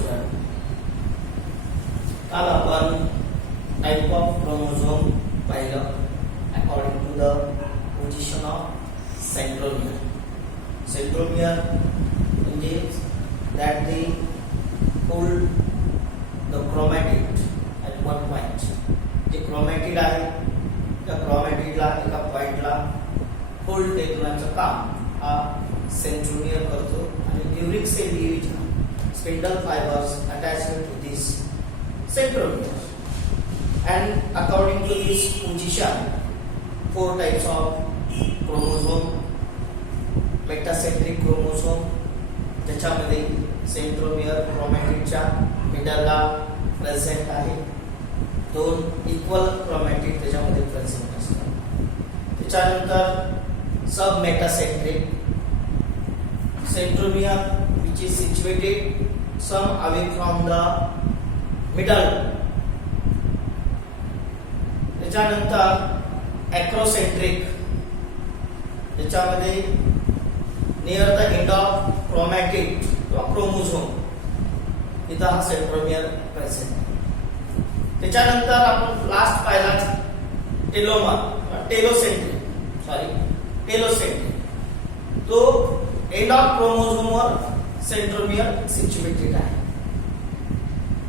Student, काल आपण type of chromosome पाहिलं according to the position of centromere. Centromere म्हणजे that they hold the chromatid at one point. जे chromatid आहे त्या क्रोमॅटिडला एका पॉइंटला होल्ड ठेवण्याचं काम हा सेंट्रोमियर करतो आणि during cell division spindle fibres attached to this centromere. And according to this position, 4 types of chromosome. Metacentric chromosome, त्याच्यामध्ये सेंट्रोमियर क्रोमॅटिडच्या मिडलला प्रेझेंट आहे. 2 इक्वल क्रोमॅटिड त्याच्यामध्ये प्रेझेंट असतात. त्याच्यानंतर sub metacentric centromere which is situated some away from the middle. त्याच्यानंतर acrocentric, त्याच्यामध्ये near the end of chromatid किंवा क्रोमोझोम इथं हा सेंट्रोमियर प्रेझेंट. त्याच्यानंतर आपण लास्ट पाहिला टेलोमर टेलोसेंट्रिक, तो एंड ऑफ क्रोमोझोमवर सेंट्रोमियर सिच्युएटेड आहे.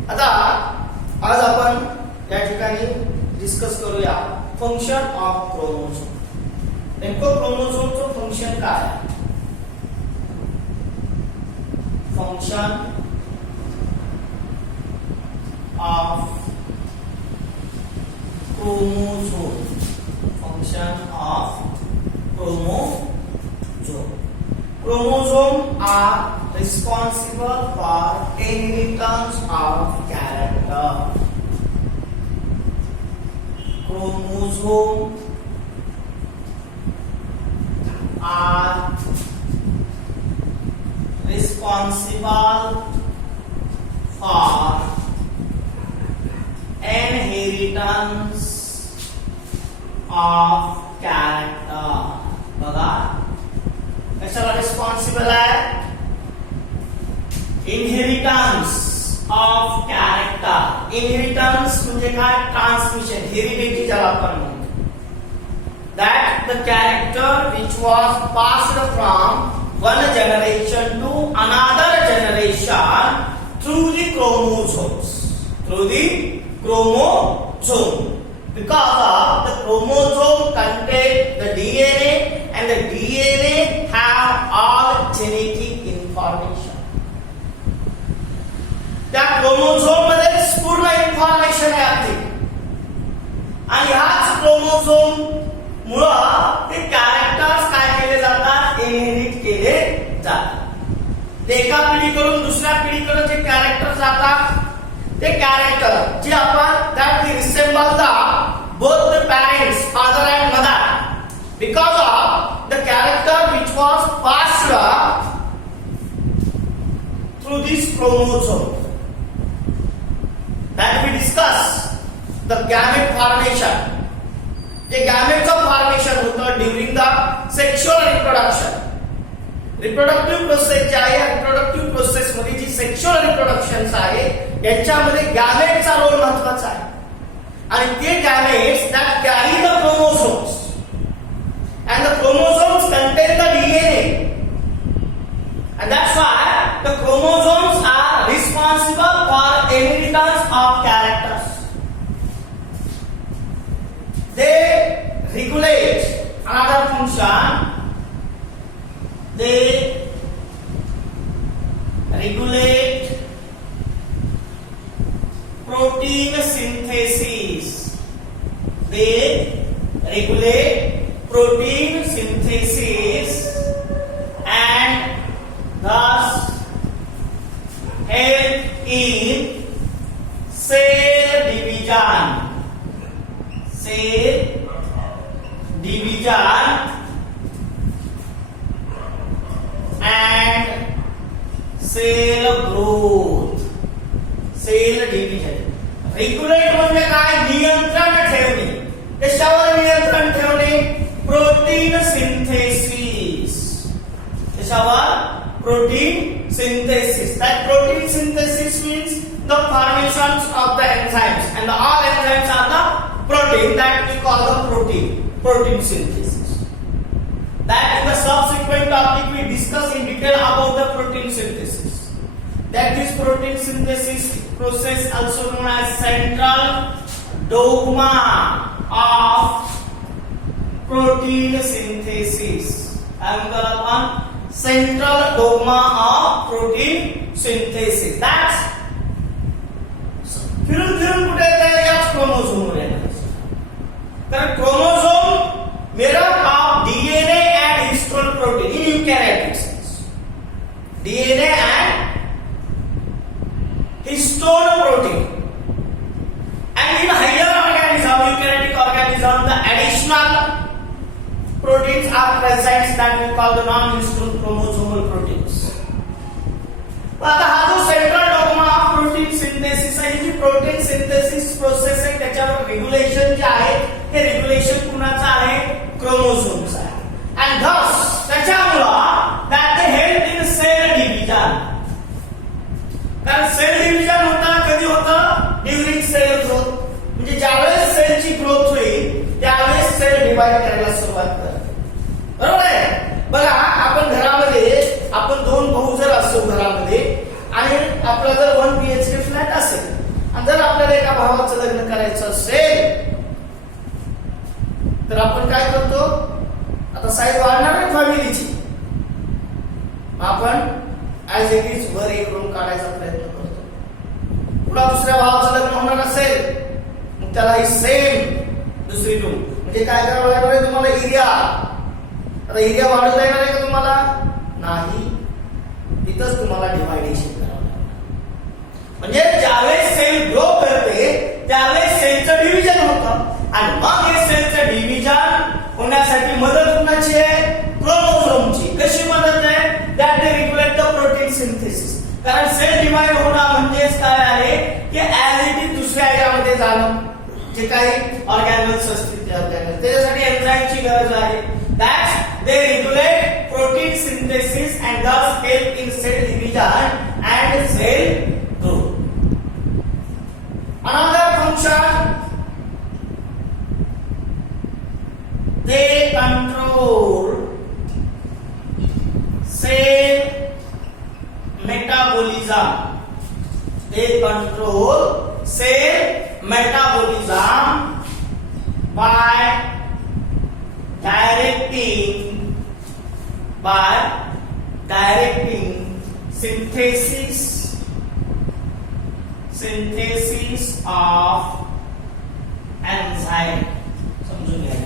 आता आज आपण या ठिकाणी डिस्कस करूया फंक्शन ऑफ क्रोमोझोम. नेमकं क्रोमोझोमचं फंक्शन काय आहे? Function of chromosome. Function of chromosome. Chromosome are responsible for inheritance of character. Chromosome are responsible for inheritance of character. बघा कशाला रिस्पॉन्सिबल आहे? Inheritance of character. इनहेरिटन्स म्हणजे काय? ट्रान्समिशन, हेरिडिटी ज्याला आपण म्हणतो. That the character which was passed from one generation to another generation through the chromosomes. Through the chromosome. Because of the chromosome contain the DNA and the DNA have all genetic information. त्या chromosome मध्ये पूर्ण information आहे आपली आणि ह्याच chromosome मुळे ते characters काय केले जातात? इनहेरिट केले जातात. ते एका पिढीकडून दुसऱ्या पिढीकडे जे कॅरेक्टर जातात ते कॅरेक्टर जे आपण that we resemble the both the parents, father and mother, because of the character which was passed through this chromosome. That we discuss the gamete formation. The gamete formation होतं during the sexual reproduction. Reproductive process जे आहे, reproductive process मध्ये जी sexual reproductions आहे याच्यामध्ये गॅमेटचा role महत्त्वाचा आहे. And they gametes that carry the chromosomes, and the chromosomes contain the DNA, and that's why the chromosomes are responsible for inheritance of characters. They regulate another function. They regulate protein synthesis. They regulate protein synthesis and thus help in cell division. Cell division and cell growth. Cell division. Regulate म्हणजे काय? नियंत्रण ठेवणे. कशावर नियंत्रण ठेवणे? Protein synthesis. कशावर? Protein synthesis. That protein synthesis means the formations of the enzymes, and all enzymes are the protein that we call the protein synthesis. That in the subsequent topic we discuss in detail about the protein synthesis. That this protein synthesis process also known as central dogma of protein synthesis. Central dogma of protein synthesis. That's फिरून कुठे येतं याच क्रोमोझोमवर येणार. तर chromosome mirror of DNA and histone protein in eukaryotic cells. DNA and histone protein. And in higher organism, eukaryotic organism, the additional proteins are present that we call the non-histone chromosomal proteins. आता हा जो central dogma of protein synthesis आहे, जी protein synthesis process आहे, त्याच्यावर regulation जे आहे हे regulation कुणाचं आहे? क्रोमोझोमचं आहे. and thus त्याच्यामुळे that they help in cell division. कारण सेल डिव्हिजन होता कधी होतं? During cell growth. म्हणजे ज्यावेळेस सेलची ग्रोथ होईल त्यावेळेस सेल डिवाइड करायला सुरुवात करते. बरोबर आहे? बघा, आपण घरामध्ये आपण दोन भाऊ जर असतो घरामध्ये आणि आपला जर 1 BHK फ्लॅट असेल आणि जर आपल्याला एका भावाचं लग्न करायचं असेल तर आपण काय करतो? आता साईज वाढणार आहे फॅमिलीची, आपण ऍज इट इज वर एक रूम काढायचा प्रयत्न करतो. पुन्हा दुसऱ्या भावाचं लग्न होणार असेल मग त्याला ही सेम दुसरी रूम. म्हणजे काय करावं लागणार आहे तुम्हाला? एरिया. आता एरिया वाढवता येणार आहे का तुम्हाला? नाही. तिथंच तुम्हाला डिवायडेशन करावं लागणार. म्हणजे ज्यावेळेस सेल ग्रो करते त्यावेळेस सेलचं डिव्हिजन होतं आणि मग हे सेलचं डिव्हिजन होण्यासाठी मदत कुणाची आहे? क्रोमोझोमची. कशी मदत आहे? That they regulate the protein synthesis. कारण सेल डिवाइड होणं म्हणजेच काय आहे की ऍज इट इज दुसऱ्या एरियामध्ये जाणं. जे काही ऑर्गॅनल्स असतील त्या ऑर्गॅनल्स त्याच्यासाठी एन्झाईमची गरज आहे. That they regulate protein synthesis and thus help in cell division and cell growth. Another function, they control cell metabolism. They control cell metabolism by directing synthesis of enzyme. समजून घ्या.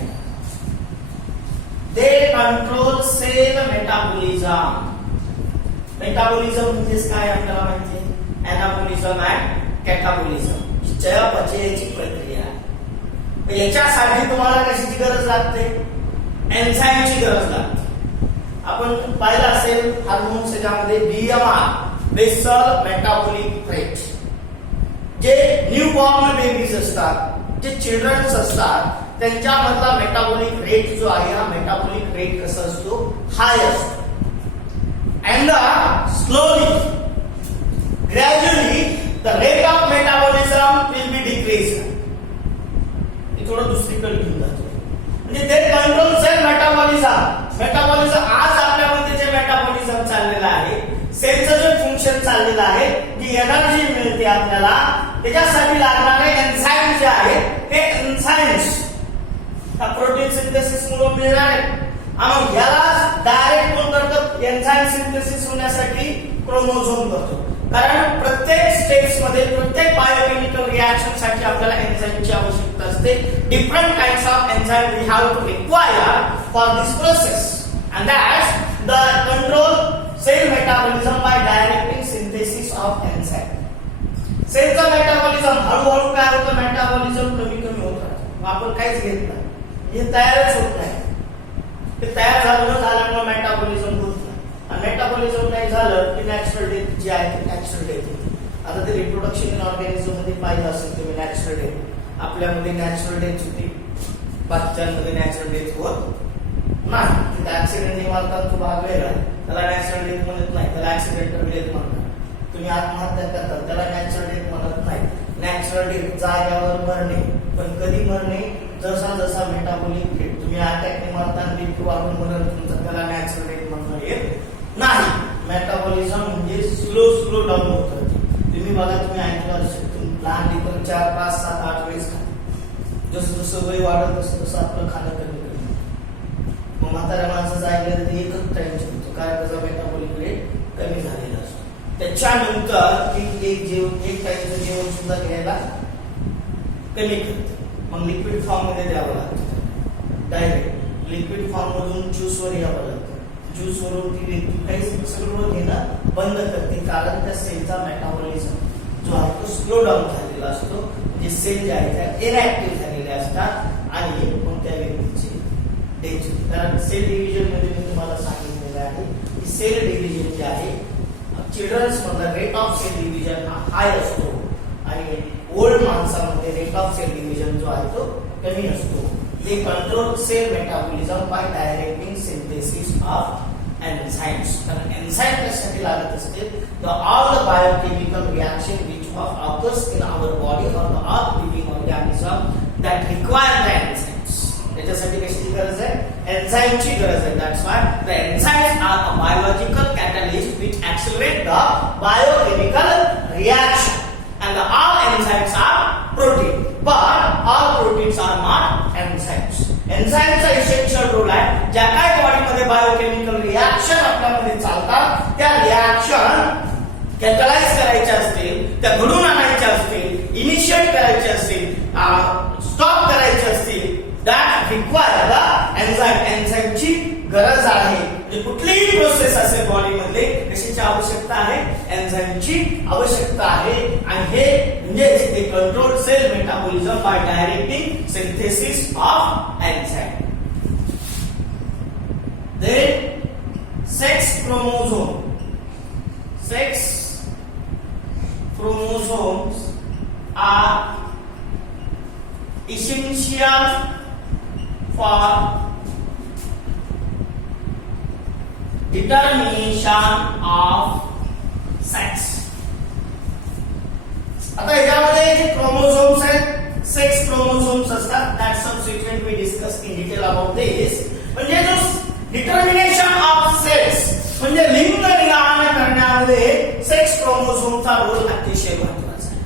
They control cell metabolism. Metabolism म्हणजे काय आपल्याला माहिती आहे? एनाबॉलिझम and कॅटाबॉलिझम. चयापचयाची प्रक्रिया. याच्यासाठी तुम्हाला कशाची गरज लागते? एन्झाईमची गरज लागते. आपण पाहिलं असेल हार्मोन्स याच्यामध्ये BMR बेसल मेटाबॉलिक रेट. जे न्यू बॉर्न बेबीज असतात, जे चिल्ड्रन्स असतात, त्यांच्यामधला मेटाबॉलिक रेट जो आहे हा मेटाबॉलिक रेट कसा असतो? हाय असतो. And slowly, gradually, the rate of metabolism will be decreased. हे थोडं दुसरीकडे घेऊन जातो. म्हणजे ते कंट्रोल सेल मेटाबॉलिझम. मेटाबॉलिझम आज आपल्यामध्ये जे मेटाबॉलिझम चाललेलं आहे, सेलचं जे फंक्शन चाललेलं आहे, जी एनर्जी मिळते आपल्याला, त्याच्यासाठी लागणारे एन्झाईम जे आहेत ते एन्झाईम्स प्रोटीन सिंथेसिस मुळे मिळणार आहेत. आणि याला डायरेक्ट कोण करतं? एन्झाईम सिंथेसिस होण्यासाठी क्रोमोझोम करतो. कारण प्रत्येक स्टेप्स मध्ये, प्रत्येक बायोकेमिकल रिएक्शन साठी आपल्याला एन्झाईमची आवश्यकता असते. Different kinds of enzyme we have to require for this process and that's the control cell metabolism by directing synthesis of enzyme. सेलचा मेटाबॉलिझम हळूहळू काय होतं? मेटाबॉलिझम कमी कमी होत राहतं. आपण काहीच घेत नाही, हे तयारच होत नाही. ते तयार झाल्यामुळे मेटाबॉलिझम होत नाही. आणि मेटाबॉलिझम नाही झालं की नॅचरल डेथ जी आहे ती नॅचरल डेथ होते. आता ते रिप्रोडक्शन इन ऑर्गॅनिझम मध्ये पाहिलं असेल तुम्ही नॅचरल डेथ. आपल्यामध्ये नॅचरल डेथ होती, बाकीच्यांमध्ये नॅचरल डेथ होत नाही. ऍक्सिडेंट निवारतात तो भाग वेगळा. त्याला नॅचरल डेथ म्हणत नाही, त्याला ऍक्सिडेंटल डेथ म्हणतात. तुम्ही आत्महत्या करता त्याला नॅचरल डेथ म्हणत नाही. नॅचरल डेथ जाग्यावर मरणे, पण कधी मरणे, जसा जसा मेटाबॉलिक रेट, तुम्ही अटॅकने मरता बीपी वाढून मरण तुमचं, त्याला नॅचरल डेथ म्हणता येत नाही. मेटाबॉलिझम म्हणजे स्लो डाऊन होतं. तुम्ही बघा, तुम्ही ऐकलं असेल, लहान लेकरं 4, 5, 7, 8 वेळेस खातात. जसं जसं वय वाढत तसं तसं आपलं खाणं कमी कमी. मग म्हाताऱ्या माणसाचं ऐकलं तर एकच टाइम होतो, कारण त्याचा मेटाबॉलिक रेट कमी झालेला असतो. त्याच्यानंतर एक टाइमचं जेवण सुद्धा घ्यायला कमी करते. मग लिक्विड फॉर्म मध्ये द्यावं लागतं. डायरेक्ट लिक्विड फॉर्म मधून ज्यूस वर यावं लागतं. ज्यूस वरून ती व्यक्ती काही सगळं घेणं बंद करते, कारण त्या सेलचा मेटाबॉलिझम जो आहे तो स्लो डाऊन झालेला असतो. जे सेल जे आहे त्या इनॅक्टिव्ह झालेले असतात आणि मग त्या व्यक्तीची डेथ होते. कारण सेल डिव्हिजन मध्ये मी तुम्हाला सांगितलेलं आहे की सेल डिव्हिजन जे आहे चिल्ड्रन्स मधला रेट ऑफ सेल डिव्हिजन हा हाय असतो आणि ओल्ड माणसामध्ये रेट ऑफ सेल डिव्हिजन जो आहे तो कमी असतो. हे control cell metabolism by directing synthesis of enzymes. कारण एन्झाइम कशासाठी लागत असते, तर all the biochemical reaction which occurs in our body or the all living organism that require the enzymes. त्याच्यासाठी कशाची गरज आहे, एन्झाइमची गरज आहे. That's why the enzymes are a biological catalyst which accelerate the biochemical reaction and the all enzymes are protein, but all proteins are not enzymes. एन्झाइमचा essential role आहे. ज्या काय बॉडीमध्ये बायोकेमिकल रिएक्शन आपल्यामध्ये चालतात, त्या रिएक्शन कॅटलाइज करायचे असतील, त्या घडून आणायच्या असतील, इनिशिएट करायचे असतील, स्टॉप करायचे असतील, दॅट रिक्वायर द एन्झाइम. एन्झाइमची गरज आहे. म्हणजे कुठलीही प्रोसेस असेल बॉडीमध्ये कशाची आवश्यकता आहे, एन्झाइमची आवश्यकता आहे. आणि हे म्हणजे ते control cell metabolism by directing synthesis of enzyme. Then sex chromosome. Sex chromosomes are essential for determination of sex. आता यामध्ये जे क्रोमोझोम्स आहेत, सेक्स क्रोमोझोम्स असतात. That subsequent we discuss in detail about this. म्हणजे जो डिटर्मिनेशन ऑफ सेक्स म्हणजे लिंग निर्धारण करण्यामध्ये सेक्स क्रोमोझोमचा रोल अतिशय महत्त्वाचा आहे.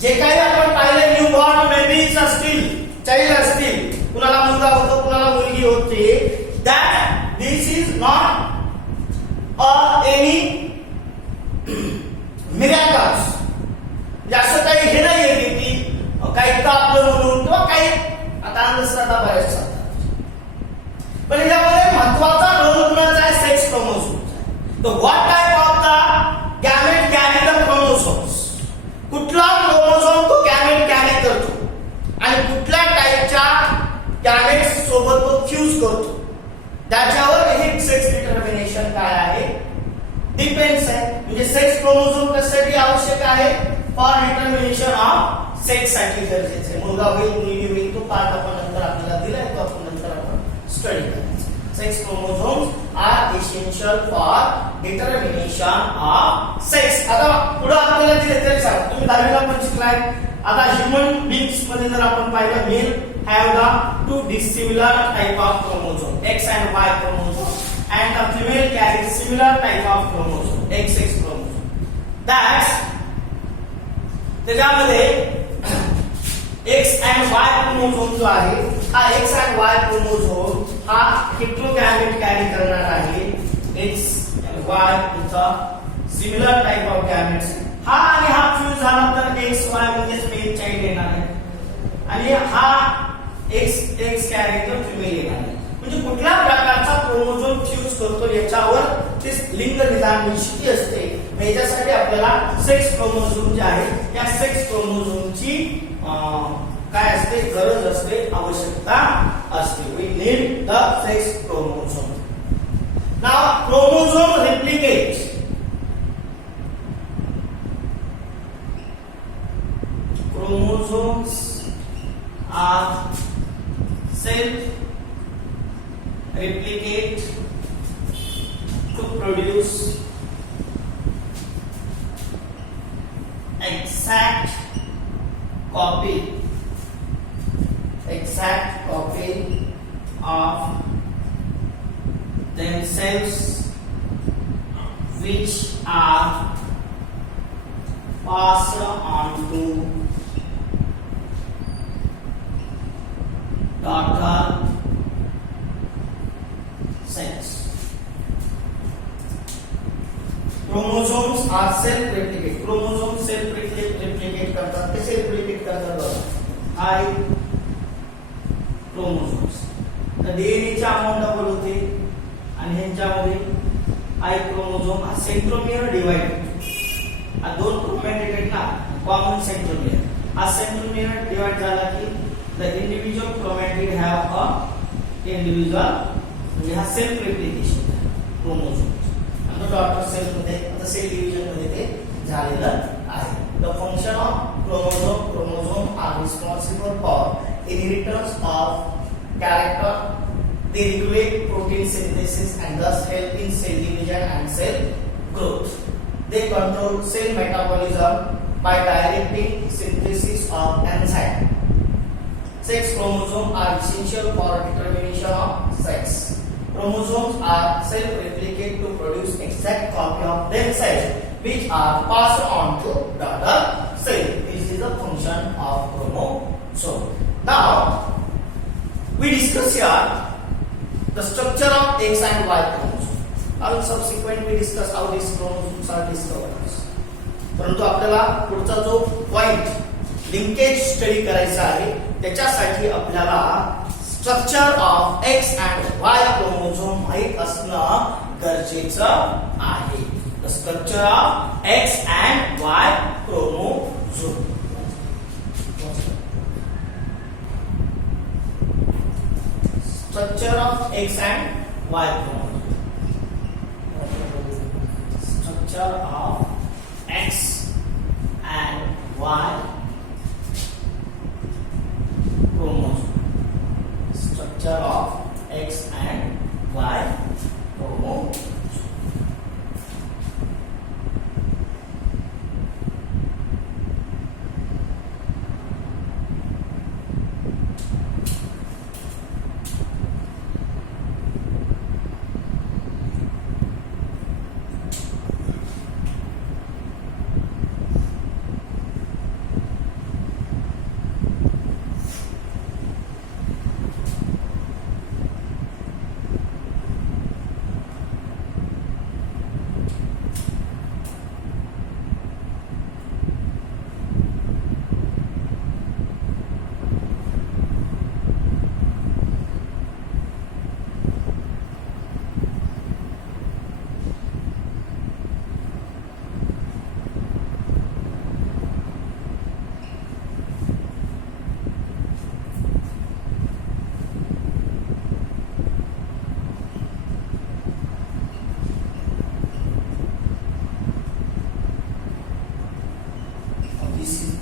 जे काही आपण पाहिले न्यू बॉर्न बेबीज असतील, चाइल्ड असतील, कुणाला मुलगा होतो कुणाला मुलगी होते, that this is not any miracles. जास्त काही हे नाहीये की काही कापलं म्हणून किंवा काही आता अंधश्रद्धा बऱ्याच चालतात. पण यामध्ये महत्वाचा रोल कुणाचा आहे, सेक्स क्रोमोझोमचा. तर what type of the gamete carry the chromosomes. कुठला क्रोमोझोम तो गॅमेट कॅरी करतो आणि कुठल्या टाइपच्या गॅमेट्स सोबत तो फ्यूज करतो, त्याच्यावर हे सेक्स डिटर्मिनेशन काय आहे डिपेंड्स आहे. म्हणजे सेक्स क्रोमोझोम कशासाठी आवश्यक आहे, फॉर डिटर्मिनेशन ऑफ सेक्स साठी गरजेचं आहे. मुलगा होईल मुलगी होईल तो पार्ट आपण नंतर आपल्याला दिलाय, तो आपण नंतर आपण स्टडी करायचं. Sex chromosomes are essential for determination of sex. आता पुढे आपल्याला दिले तरी सांग, तुम्ही 10वीला पण शिकलाय. आता ह्युमन बीइंग्स मध्ये जर आपण पाहिलं, male have the 2 dissimilar type of chromosome, X and Y chromosome, and the female carries similar type of chromosome, XX chromosome. That's त्याच्यामध्ये X and Y क्रोमोझोम जो आहे, हा X and Y क्रोमोझोम हा हेटेरोगॅमेट carry करणार आहे. X and Y इथं similar type of gametes. हा आणि हा फ्यूज झाला तर XY म्हणजे मेल चाइल्ड येणार आहे आणि हा X कॅरी तर फिमेल येणार आहे. म्हणजे कुठल्या प्रकारचा क्रोमोझोम फ्यूज करतो याच्यावर ते लिंग निर्धारण निश्चित असते. याच्यासाठी आपल्याला सेक्स क्रोमोझोम जे आहे त्या सेक्स क्रोमोझोमची काय असते, गरज असते, आवश्यकता असते. We need the sex chromosome. Now chromosome replicate. Chromosomes are self replicate exact copy of themselves which are passed on to daughter cells. Chromosomes are self-replicate. Chromosomes self-replicate करतात. ते self-replicate करतात बघा. हाय chromosomes. तर DNA ची amount double होते आणि ह्यांच्यामध्ये हाय chromosome हा सेंट्रोमियर डिवाइड होतो. हा दोन क्रोमॅटिड आहेत ना, कॉमन सेंट्रोमियर. हा सेंट्रोमियर डिवाइड झाला की the individual chromatid have a individual म्हणजे हा सेल्फ रिप्लिकेशन क्रोमोझोम आणि डॉटर सेल मध्ये आता सेल डिव्हिजन मध्ये ते झालेलं आहे. The function of chromosome are responsible for inheritance of character. They regulate protein synthesis and thus help in cell division and cell growth. They control cell metabolism by directing synthesis of enzyme. Sex chromosomes are essential for determination of sex. Chromosomes are self-replicate to produce exact copy of themselves, which are passed on to daughter cell. This is the function of chromosome. Now, we discuss here the structure of X and Y chromosome. Now, subsequently we discuss how these chromosomes are discovered. परंतु आपल्याला पुढचा जो point linkage study करायचा आहे त्याच्यासाठी आपल्याला structure of x and Y chromosome माहित असणं गरजेचं आहे. The structure of x and Y chromosome. Structure of x and Y chromosome. Structure of x and Y chromosome. Structure of X and Y chromosome.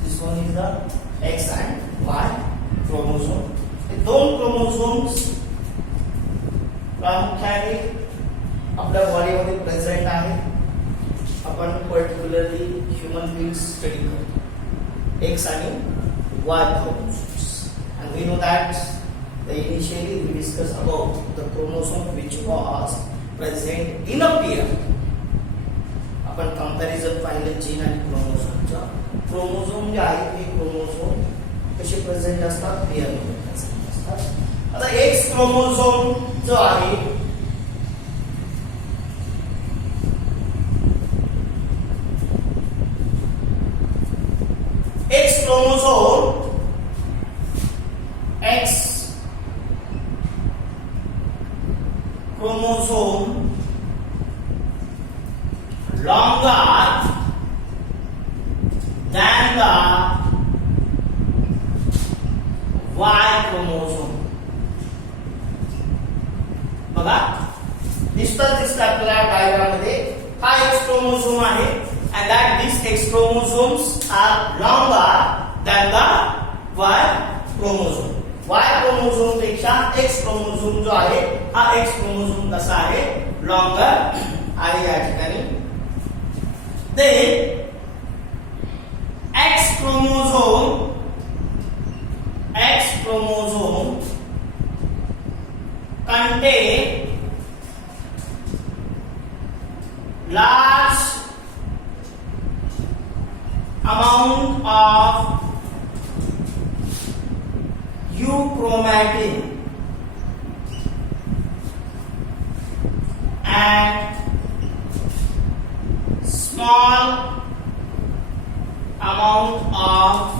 This one is the X and Y chromosome. हे दोन chromosomes प्रामुख्याने आपल्या बॉडीमध्ये present आहे. आपण particularly human beings study करतो X आणि Y chromosomes. And we know that initially we discussed about the chromosome which was present in a pair. आपण कंपॅरिझन पाहिलं जीन आणि क्रोमोझोमचा. क्रोमोझोम जे आहेत हे क्रोमोझोम कसे प्रेझेंट असतात पेअर मध्ये प्रेझेंट असतात. आता एक्स क्रोमोझोम जो आहे x chromosome longer than the Y chromosome. बघा दिसतं आपल्याला डायग्राम मध्ये हा X क्रोमोझोम आहे and that these X chromosomes are longer than the Y chromosome. Y chromosome पेक्षा X chromosome जो आहे हा X chromosome कसा आहे लॉंगर आहे या ठिकाणी. Then X chromosome contain large amount of euchromatin and small amount of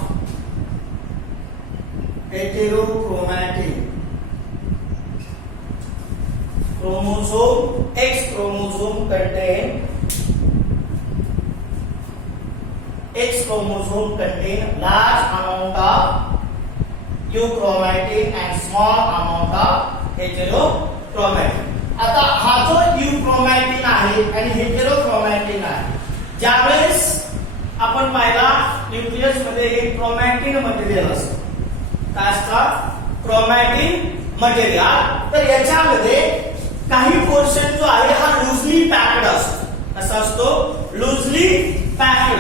heterochromatin. X chromosome contain large amount of euchromatin and small amount of heterochromatin. आता हा जो euchromatin आहे आणि heterochromatin आहे, ज्यावेळेस आपण पाहिला न्यूक्लियस मध्ये एक क्रोमॅटिन मटेरियल असतं. काय असतं? Chromatin material. तर याच्यामध्ये काही पोर्शन जो आहे हा लूजली पॅक्ड असतो. कसा असतो? Loosely packed.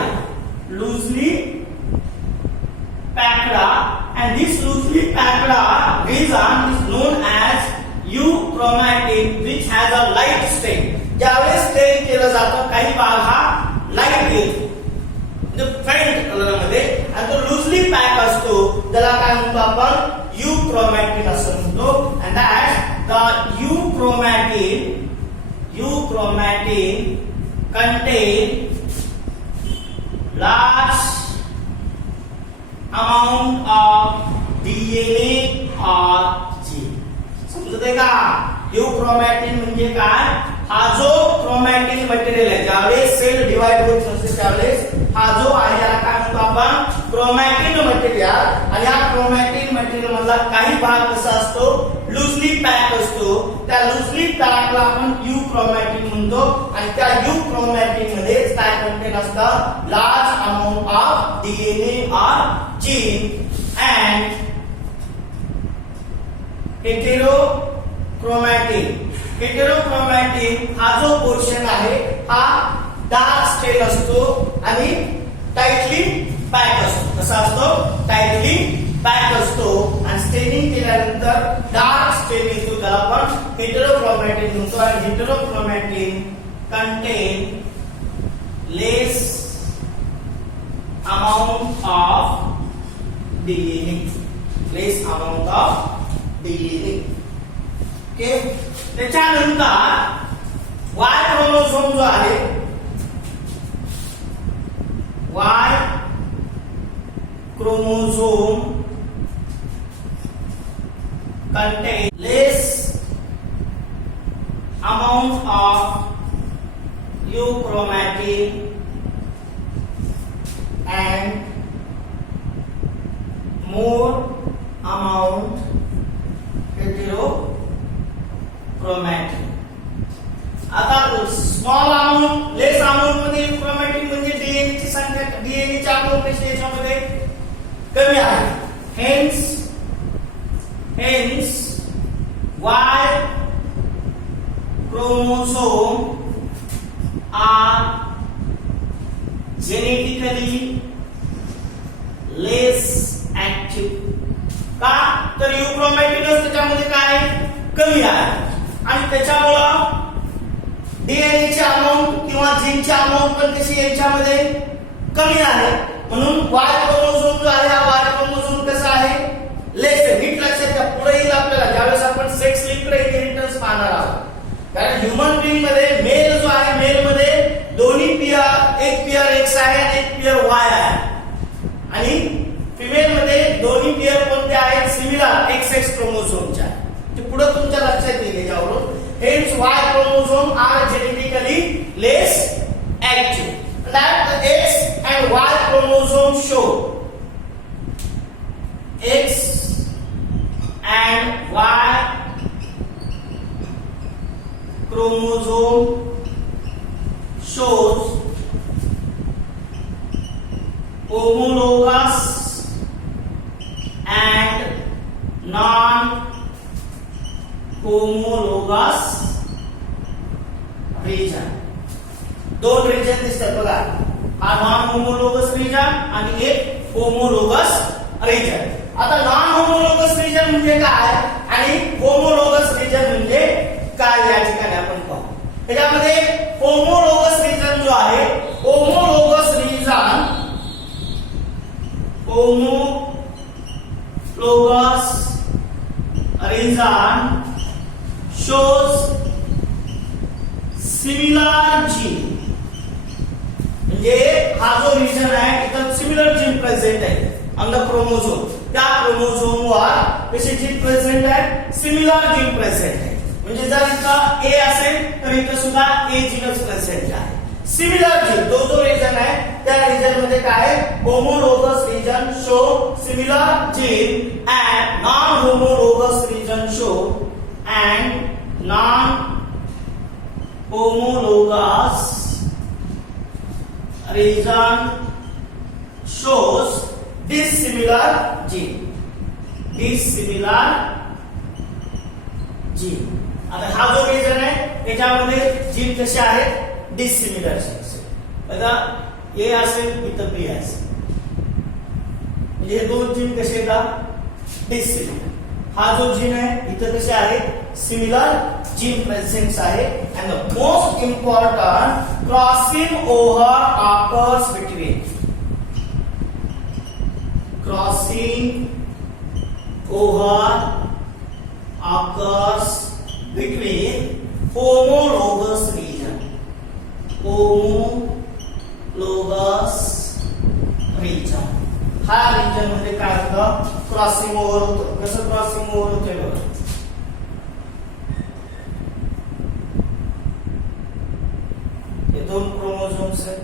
And this loosely packed region is known as euchromatin, which has a light stain. ज्यावेळेस स्टेन केलं जातं काही भाग हा लाईट येतो म्हणजे फेंट कलर मध्ये, आणि तो लूजली पॅक असतो, त्याला काय म्हणतो आपण? euchromatin असं म्हणतो. and that the euchromatin contain large amount of DNA or gene. समजते का? euchromatin म्हणजे काय? हा जो क्रोमॅटिन मटेरियल आहे, ज्यावेळेस सेल डिवाइड होत नसते त्यावेळेस हा जो आहे याला काय म्हणतो आपण? Chromatin material. आणि या क्रोमॅटिन मटेरियल मधला काही भाग कसा असतो? लूजली पॅक असतो. त्या लूजली पॅकला आपण euchromatin म्हणतो. आणि त्या euchromatin मध्ये काय कंटेन असतं? Large amount of DNA or gene and heterochromatin. हेटेरोक्रोमॅटिन हा जो पोर्शन आहे हा डार्क स्टेन असतो आणि टाइटली पॅक असतो. कसा असतो? टाइटली पॅक असतो. आणि स्टेनिंग केल्यानंतर डार्क स्टेन येतो, त्याला आपण हेटेरोक्रोमॅटिन म्हणतो. आणि heterochromatin contain less amount of DNA. Okay. त्याच्यानंतर Y क्रोमोसोम जो आहे, Y chromosome contain less amount of euchromatin and more amount heterochromatin. आता स्मॉल अमाउंट, लेस अमाउंट मध्ये euchromatin म्हणजे डीएनए ची संख्या, डीएनए च्या अमाउंट पेक्षा याच्यामध्ये कमी आहे. Hence Y chromosome are genetically less active. का? तर euchromatin त्याच्यामध्ये काय कमी आहे आणि त्याच्यामुळे डीएनए ची अमाउंट किंवा जीनची अमाउंट पण कशी याच्यामध्ये कमी आहे. म्हणून Y क्रोमोसोम जो आहे, हा Y क्रोमोसोम कसा आहे? लेस आहे. नीट लक्षात घ्या, पुढे येईल आपल्याला ज्यावेळेस आपण सेक्स लिंक्ड इनहेरिटन्स पाहणार आहोत. कारण ह्युमन बीइंग मध्ये मेल जो आहे, मेल मध्ये दोन्ही पेयर, एक पेयर X आहे आणि एक पेयर Y आहे. आणि फिमेल मध्ये दोन्ही पेयर कोणते आहेत? Similar XX क्रोमोसोमच्या. ते पुढे तुमच्या लक्षात येईल याच्यावरून. Hence Y chromosome are genetically less active. That the X and Y chromosome show. X and Y chromosome shows homologous and non-homologous region. दोन रिजन दिसतात बघा, हा नॉन होमोलोगस रिजन आणि एक होमोलोगस रिजन. आता नॉन होमोलोगस रिजन म्हणजे काय आणि होमोलोगस रिजन म्हणजे काय या ठिकाणी आपण पाहू. त्याच्यामध्ये होमोलोगस रिजन जो आहे, homologous region shows similar gene. म्हणजे हा जो रिजन आहे इथं सिमिलर जीन प्रेझेंट आहे ऑन द क्रोमोझोम. त्या क्रोमोझोम वर कशी जीन प्रेझेंट आहे, सिमिलर जीन प्रेझेंट आहे. म्हणजे जर इथं ए असेल तर इथं सुद्धा ए जीनच प्रेझेंट आहे. सिमिलर जीन जो रिजन आहे त्या रिजन मध्ये काय, homologous region show similar gene and non homologous region show and non homologous region shows dissimilar gene. आता हा जो रिजन आहे त्याच्यामध्ये जीन कसे आहेत, डिसिमिलर जीन्स. आता ए असेल इथं बी असेल म्हणजे हे दोन जीन कसे येतात, डिसिमिलर. हा जो जीन आहे इथं कसे आहेत, सिमिलर जीन प्रेझेंस आहे. and the most important crossing over occurs between homologous region. हा रिजन मध्ये काय होतं, क्रॉसिंग ओव्हर होतं. कसं क्रॉसिंग ओव्हर होते बघा. दोन क्रोमोझोम्स आहेत,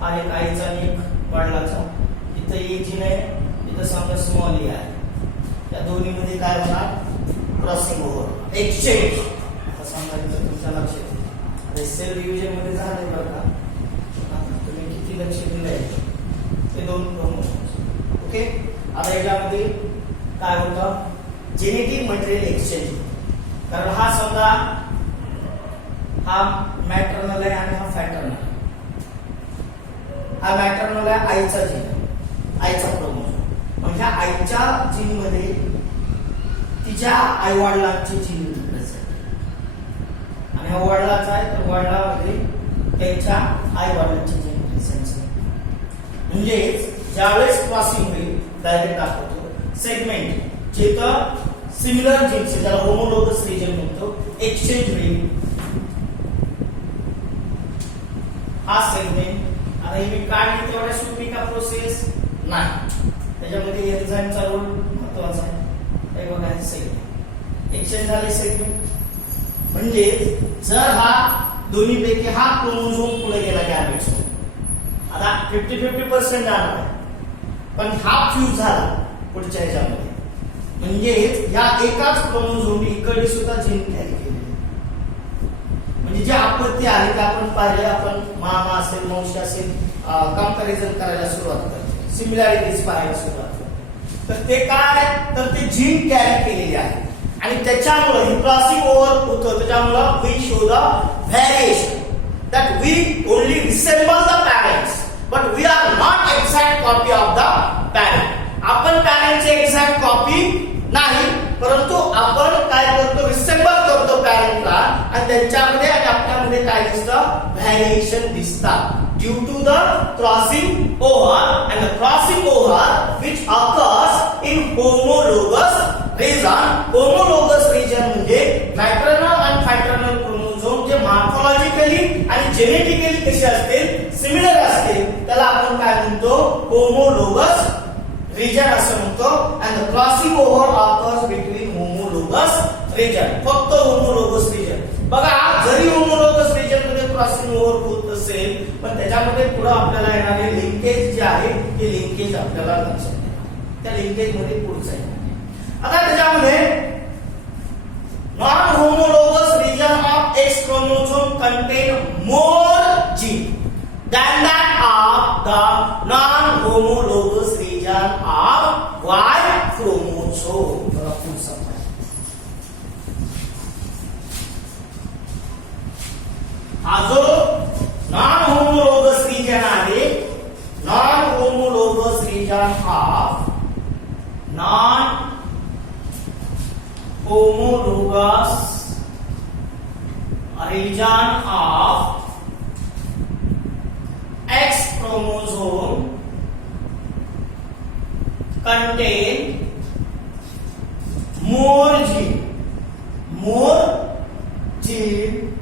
हा एक आईचा आणि एक वडिलाचा. इथं ए जीन आहे, इथं समजा स्मॉल ए आहे. त्या दोन्ही मध्ये काय होणार, क्रॉसिंग ओव्हर, एक्सचेंज. समजा तुमच्या लक्षात सेल डिव्हिजन मध्ये झाले बरं का, तुम्ही किती लक्ष दिलंय ते दोन क्रोमोझोम्स. ओके. आता याच्यामध्ये काय होतं, जेनेटिक मटेरियल एक्सचेंज. कारण हा समजा हा मॅटर्नल आहे आणि हा फॅटर्नल. हा मॅटर्नल आहे, आईचा जीन, आईचा क्रोमोझोम. मग ह्या आईच्या जीन मध्ये तिच्या आई वडिलांची जीन आणि हा वडिलाचा आहे तर वडिलामध्ये त्यांच्या आई वडिलांची जीन प्रेझेंट. म्हणजे ज्यावेळेस क्रॉसिंग होईल डायरेक्ट दाखवतो सेगमेंट जिथं सिमिलर जीन्स ज्याला होमोलोगस रिजन म्हणतो, एक्सचेंज होईल. हा सेगमेंट. आता हे मी काढली तेवढ्या सोपी का प्रोसेस नाही, त्याच्यामध्ये एन्झाईमचा रोल महत्वाचा आहे. हे बघा, हे सेगमेंट एक्सचेंज झाले सेगमेंट. म्हणजे जर हा दोन्ही पैकी हा क्रोमोझोम पुढे गेला गॅमेट्स, आता 50-50% जाणार आहे, पण हा फ्यूज झाला पुढच्या ह्याच्यामध्ये, म्हणजे या एकाच क्रोमोझोमने इकडे सुद्धा जीन कॅरी केली. म्हणजे जे आपत्ती आहे ते आपण पाहिले, आपण मामा असेल मावशी असेल कंपॅरिझन करायला सुरुवात करतो, सिमिलॅरिटीज पाहायला सुरुवात करतो. तर ते काय, तर ते जीन कॅरी केलेली आहे आणि त्याच्यामुळे ही क्रॉसिंग ओव्हर होतं. त्याच्यामुळे we show the variation that we only resemble the parents but we are not exact copy of the parent. आपण पॅरेंटची एक्झॅक्ट कॉपी नाही, परंतु आपण काय करतो, रिसेंबल करतो पॅरेंटला आणि त्यांच्यामध्ये आणि आपल्यामध्ये काय दिसतं, व्हेरिएशन दिसतात due to the crossing over. and the crossing over which occurs in homologous region. homologous region म्हणजे मॅटर्नल आणि फॅटर्नल क्रोमोझोम जे मॉर्फोलॉजिकली आणि जेनेटिकली कसे असतील, सिमिलर असतील, त्याला आपण काय म्हणतो, होमोलोगस रिजन असं म्हणतो. and the crossing over occurs between homologous region. फक्त होमोलोगस रिजन. बघा, जरी होमोलोगस रिजन मध्ये क्रॉसिंग ओव्हर होत असेल, पण त्याच्यामध्ये पुढे आपल्याला येणारे लिंकेज जे आहे ते लिंकेज आपल्याला लक्षात येणार. त्या लिंकेज मध्ये पुढचं आहे. आता त्याच्यामध्ये non homologous region of X chromosome contain more gene than that of the non-homologous region of Y chromosome. हा जो नॉन होमोलोगस रिजन आहे, non homologous of non-homologous region of X chromosome contain more gene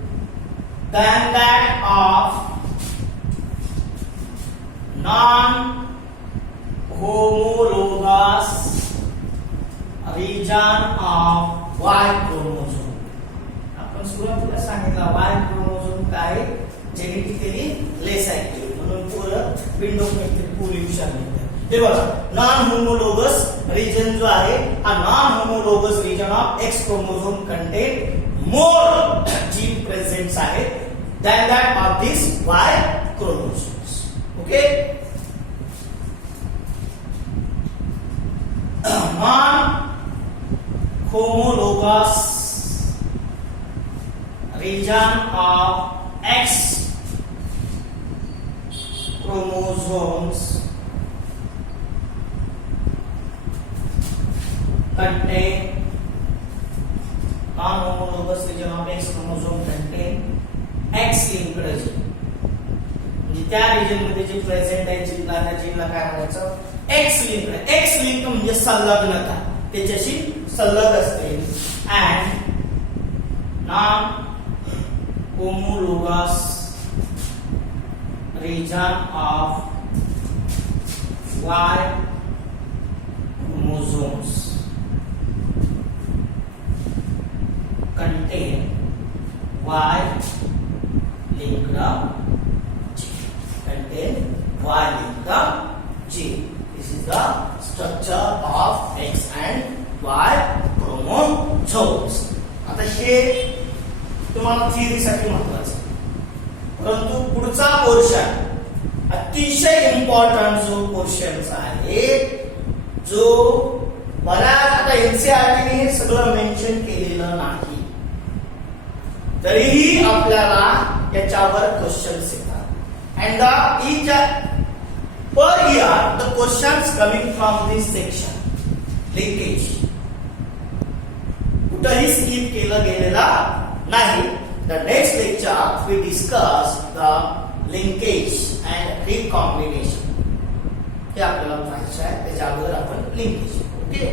than that of non-homologous region of Y chromosome. आपण सुरुवातीला सांगितलं Y chromosome काय genetically लेस active म्हणून पुढे window पूर्वी विचारले. हे बघा नॉन होमोलोगस रिजन जो आहे हा non homologous region of X chromosome contain more gene presents आहेत than that of this Y chromosomes. Okay non homologous region of X chromosomes contain non-homologous region of X chromosome contain X-linked region. म्हणजे त्या region मध्ये जे present आहे जीनला काय म्हणायचं X-linked. X-linked म्हणजे संलग्नता त्याच्याशी संलग्न असते. and non-homologous region of Y chromosomes contain Y-linked gene. Contain Y-linked gene. This is the structure of X and Y chromosomes. आता हे तुम्हाला थिअरी साठी महत्वाचं आहे. परंतु पुढचा पोर्शन अतिशय इम्पॉर्टंट जो पोर्शनचा आहे जो बऱ्याच आता एनसीईआरटी ने सगळं मेन्शन केलेलं नाही तरीही आपल्याला याच्यावर क्वेश्चन्स येतात. And the each per year the questions coming from this section linkage कुठेही स्किप केलं गेलेला नाही. The next lecture we discuss the linkage and recombination. हे आपल्याला पाहायचं आहे त्याच्या अगोदर आपण लिंकेज. ओके